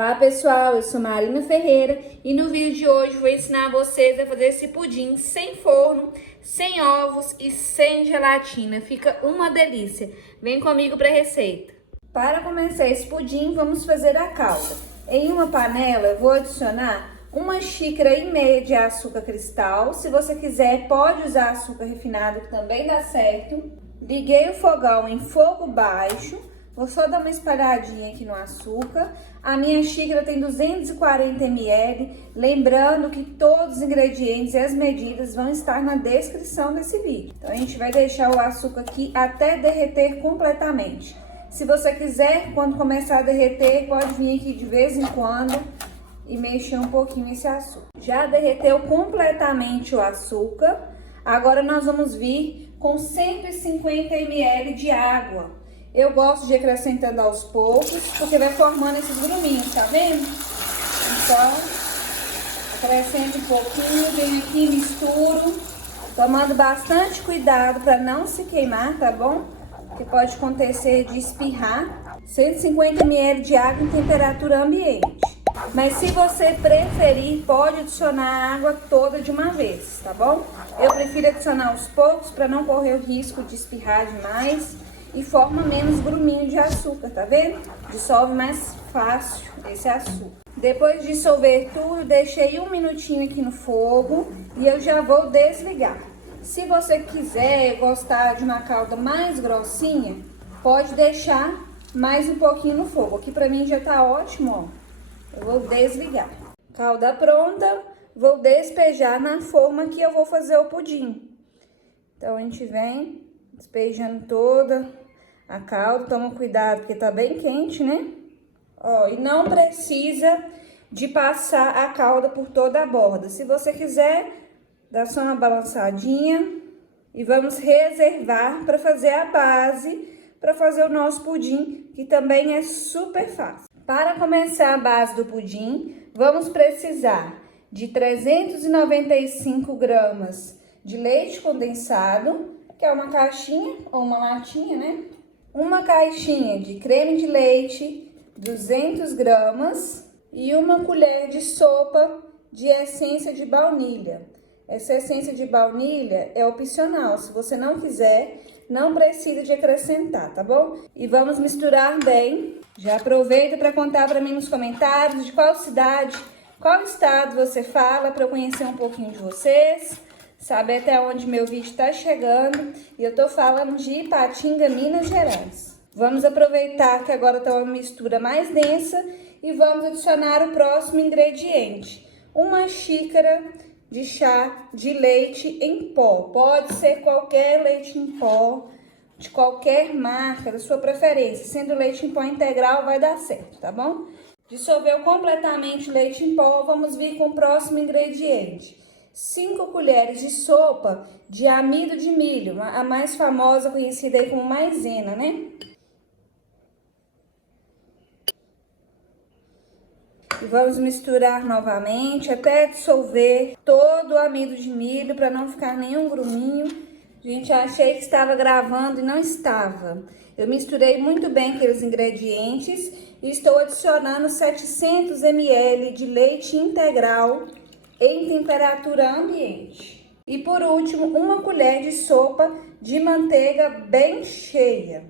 Olá pessoal, eu sou Marina Ferreira e no vídeo de hoje vou ensinar vocês a fazer esse pudim sem forno, sem ovos e sem gelatina. Fica uma delícia. Vem comigo para a receita. Para começar esse pudim, vamos fazer a calda. Em uma panela eu vou adicionar 1,5 xícaras de açúcar cristal. Se você quiser, pode usar açúcar refinado, que também dá certo. Liguei o fogão em fogo baixo. Vou só dar uma espalhadinha aqui no açúcar. A minha xícara tem 240 ml. Lembrando que todos os ingredientes e as medidas vão estar na descrição desse vídeo. Então, a gente vai deixar o açúcar aqui até derreter completamente. Se você quiser, quando começar a derreter, pode vir aqui de vez em quando e mexer um pouquinho esse açúcar. Já derreteu completamente o açúcar. Agora, nós vamos vir com 150 ml de água. Eu gosto de ir acrescentando aos poucos, porque vai formando esses gruminhos, tá vendo? Então, acrescento um pouquinho, venho aqui, misturo, tomando bastante cuidado para não se queimar, tá bom? Porque pode acontecer de espirrar. 150 ml de água em temperatura ambiente. Mas se você preferir, pode adicionar a água toda de uma vez, tá bom? Eu prefiro adicionar aos poucos para não correr o risco de espirrar demais. E forma menos gruminho de açúcar, tá vendo? Dissolve mais fácil esse açúcar. Depois de dissolver tudo, deixei 1 minutinho aqui no fogo e eu já vou desligar. Se você quiser gostar de uma calda mais grossinha, pode deixar mais um pouquinho no fogo. Aqui pra mim já tá ótimo, ó. Eu vou desligar. Calda pronta, vou despejar na forma que eu vou fazer o pudim. Então, a gente vem despejando toda a calda, toma cuidado porque tá bem quente, né? Ó, e não precisa de passar a calda por toda a borda. Se você quiser, dá só uma balançadinha e vamos reservar para fazer a base, para fazer o nosso pudim, que também é super fácil. Para começar a base do pudim, vamos precisar de 395 gramas de leite condensado, que é uma caixinha ou uma latinha, né? Uma caixinha de creme de leite, 200 gramas e uma colher de sopa de essência de baunilha. Essa essência de baunilha é opcional, se você não quiser, não precisa de acrescentar, tá bom? E vamos misturar bem. Já aproveita para contar para mim nos comentários de qual cidade, qual estado você fala, para eu conhecer um pouquinho de vocês. Saber até onde meu vídeo está chegando. E eu tô falando de Ipatinga, Minas Gerais. Vamos aproveitar que agora tá uma mistura mais densa e vamos adicionar o próximo ingrediente. 1 xícara de chá de leite em pó. Pode ser qualquer leite em pó, de qualquer marca, da sua preferência. Sendo leite em pó integral, vai dar certo, tá bom? Dissolveu completamente o leite em pó, vamos vir com o próximo ingrediente. 5 colheres de sopa de amido de milho, a mais famosa, conhecida aí como maisena, né? E vamos misturar novamente até dissolver todo o amido de milho para não ficar nenhum gruminho. Gente, achei que estava gravando e não estava. Eu misturei muito bem aqueles ingredientes e estou adicionando 700 ml de leite integral em temperatura ambiente. E por último, 1 colher de sopa de manteiga bem cheia.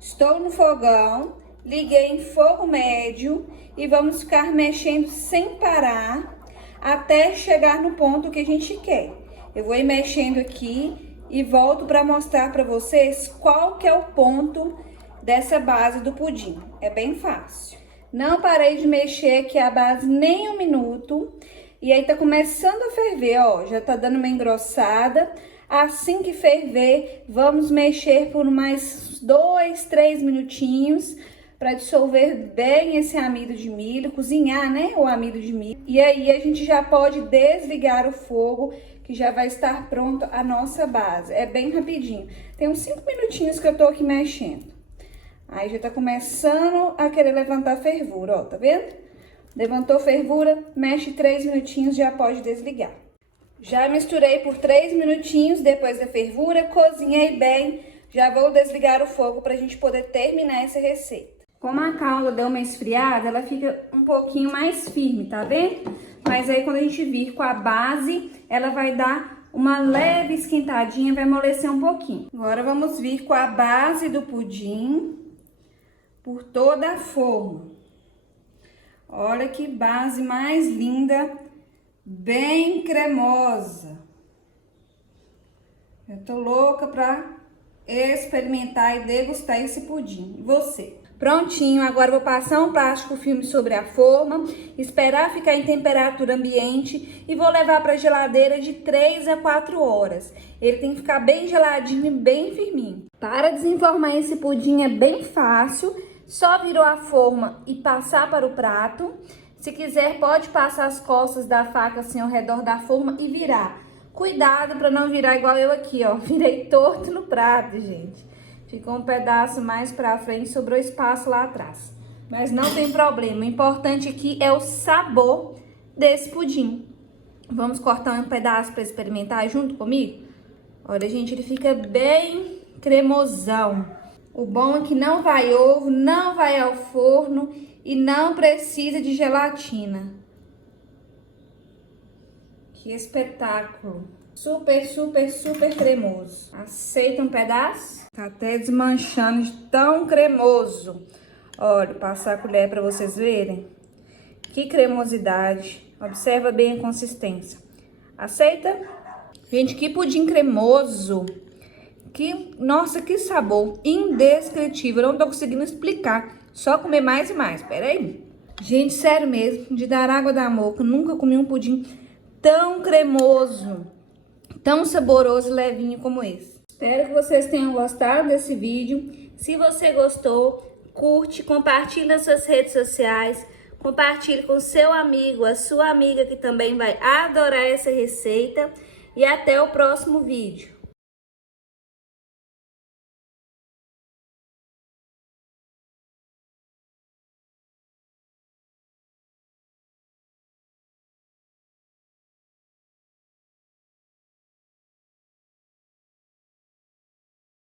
Estou no fogão, liguei em fogo médio e vamos ficar mexendo sem parar até chegar no ponto que a gente quer. Eu vou ir mexendo aqui e volto para mostrar para vocês qual que é o ponto dessa base do pudim. É bem fácil. Não parei de mexer aqui a base nem 1 minuto. E aí tá começando a ferver, ó, já tá dando uma engrossada. Assim que ferver, vamos mexer por mais 2, 3 minutinhos para dissolver bem esse amido de milho, cozinhar, né, o amido de milho. E aí a gente já pode desligar o fogo, que já vai estar pronto a nossa base. É bem rapidinho. Tem uns 5 minutinhos que eu tô aqui mexendo. Aí já tá começando a querer levantar a fervura, ó, tá vendo? Levantou fervura, mexe 3 minutinhos, já pode desligar. Já misturei por 3 minutinhos depois da fervura, cozinhei bem. Já vou desligar o fogo para a gente poder terminar essa receita. Como a calda deu uma esfriada, ela fica um pouquinho mais firme, tá vendo? Mas aí quando a gente vir com a base, ela vai dar uma leve esquentadinha, vai amolecer um pouquinho. Agora vamos vir com a base do pudim por toda a forma. Olha que base mais linda, bem cremosa. Eu tô louca pra experimentar e degustar esse pudim. E você? Prontinho, agora vou passar um plástico filme sobre a forma, esperar ficar em temperatura ambiente e vou levar para a geladeira de 3 a 4 horas. Ele tem que ficar bem geladinho e bem firminho. Para desenformar esse pudim é bem fácil, só virou a forma e passar para o prato. Se quiser, pode passar as costas da faca assim ao redor da forma e virar. Cuidado para não virar igual eu aqui, ó, virei torto no prato, gente. Ficou um pedaço mais pra frente, sobrou espaço lá atrás. Mas não tem problema, o importante aqui é o sabor desse pudim. Vamos cortar um pedaço para experimentar junto comigo? Olha, gente, ele fica bem cremosão. O bom é que não vai ovo, não vai ao forno e não precisa de gelatina. Que espetáculo! Super, super, super cremoso. Aceita um pedaço? Tá até desmanchando de tão cremoso. Olha, passar a colher para vocês verem. Que cremosidade. Observa bem a consistência. Aceita? Gente, que pudim cremoso. Nossa, que sabor indescritível. Eu não tô conseguindo explicar. Só comer mais e mais. Pera aí. Gente, sério mesmo, de dar água da boca. Nunca comi um pudim tão cremoso, tão saboroso e levinho como esse. Espero que vocês tenham gostado desse vídeo. Se você gostou, curte, compartilhe nas suas redes sociais, compartilhe com seu amigo, a sua amiga que também vai adorar essa receita. E até o próximo vídeo.